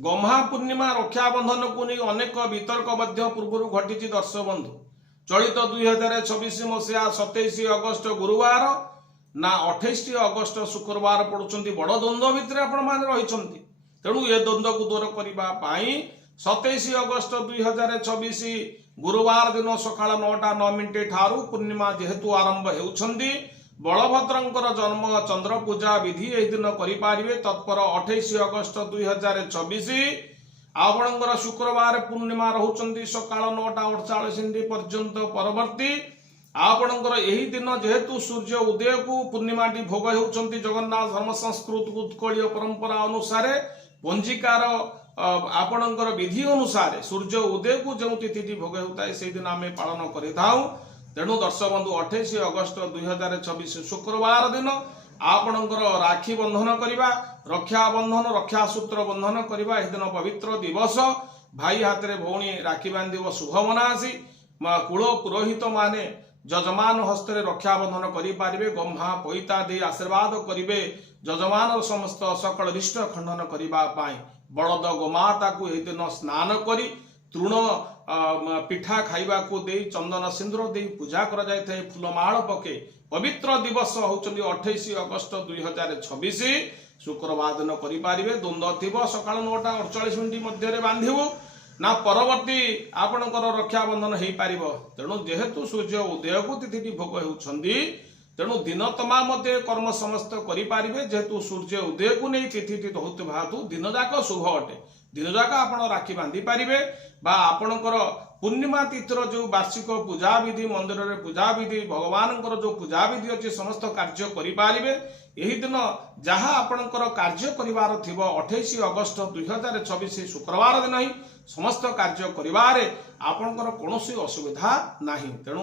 गम्हा पूर्णिमा रक्षाबंधन को नहीं अनेक वितर्क पूर्व घटी दर्शक बंधु चलित 2026 मसीहा 27 अगस्ट गुरुवार ना 28 अगस्ट शुक्रवार पड़ुंट बड़ द्वंद्व भितर आपण मैंने रही तेणु ए द्वंद्व को दूर करने 27 अगस्ट 2026 गुरुवार दिन सकाळ 9:09 ठारू पूर्णिमा जेहेतु आरंभ होउछंदी बलभद्रंकर जन्म चंद्र पूजा विधि एही दिन करिपारिबे तत्पर 28 अगस्त 2026 आपणकर शुक्रवार पूर्णिमा रहउछंदी सकाळ 9:48 पर्यंत परवर्ती आपणकर एही दिन जेहेतु सूर्य उदय को पूर्णिमाटी भोग होउछंदी जगन्नाथ धर्म संस्कृत उत्कलीय परंपरा अनुसार पंजिकार आपणकर विधि अनुसार सूर्य उदय को जो तिथि भोग होता है से दिन आम पालन करिथाउ तेणु दर्शक बंधु 28 अगस्ट 2026 शुक्रवार दिन आपणकर राखी बंधन करवा रक्षा बंधन रक्षा सूत्र बंधन करवा यह दिन पवित्र दिवस भाई हाथ में भौणी राखी बांधिव शुभ मनासी कुल पुरोहित माने जजमान हस्त रक्षा बंधन करें गम्हा पैता दे आशीर्वाद करेंगे जजमान समस्त सकल रिष्ट खंडन करने बलद गोमाता को यह दिन स्नान करी तृण पिठा खाइबा को दे चंदन सिंदूर दे पूजा करा जाय थाए फूलमाल पके पवित्र दिवस होउचंदी 28 अगस्त 2026 शुक्रवार दिन करि पारिबे द्वंद्व थिबो सकाळ 9:48 मध्य रे बांधिबो ना परवर्ती आपणकर रक्षा बंधन हेई पारिबो तेणु जेहेतु सूर्य उदय को तिथि भोग होउछंदी तेणु दिन तमाम मते कर्म समस्त करि पारिबे जेहेतु सूर्य उदय को नहीं तिथि होउतबा हेतु दिन जाक शुभ अटे दिन जाक आपण राखी बांधि पारिबे बा आपणकर पूर्णिमा तिथर जो वार्षिक पूजा विधि मंदिर रे पूजा विधि भगवान जो पूजा विधि अच्छी समस्त कार्य करें यही दिन जहाँ आपणकर कार्य करिवार थिबो 28 अगस्त 2026 शुक्रवार दिन ही समस्त कार्य करिवारे आपणकर कौनसी असुविधा नाही तेणु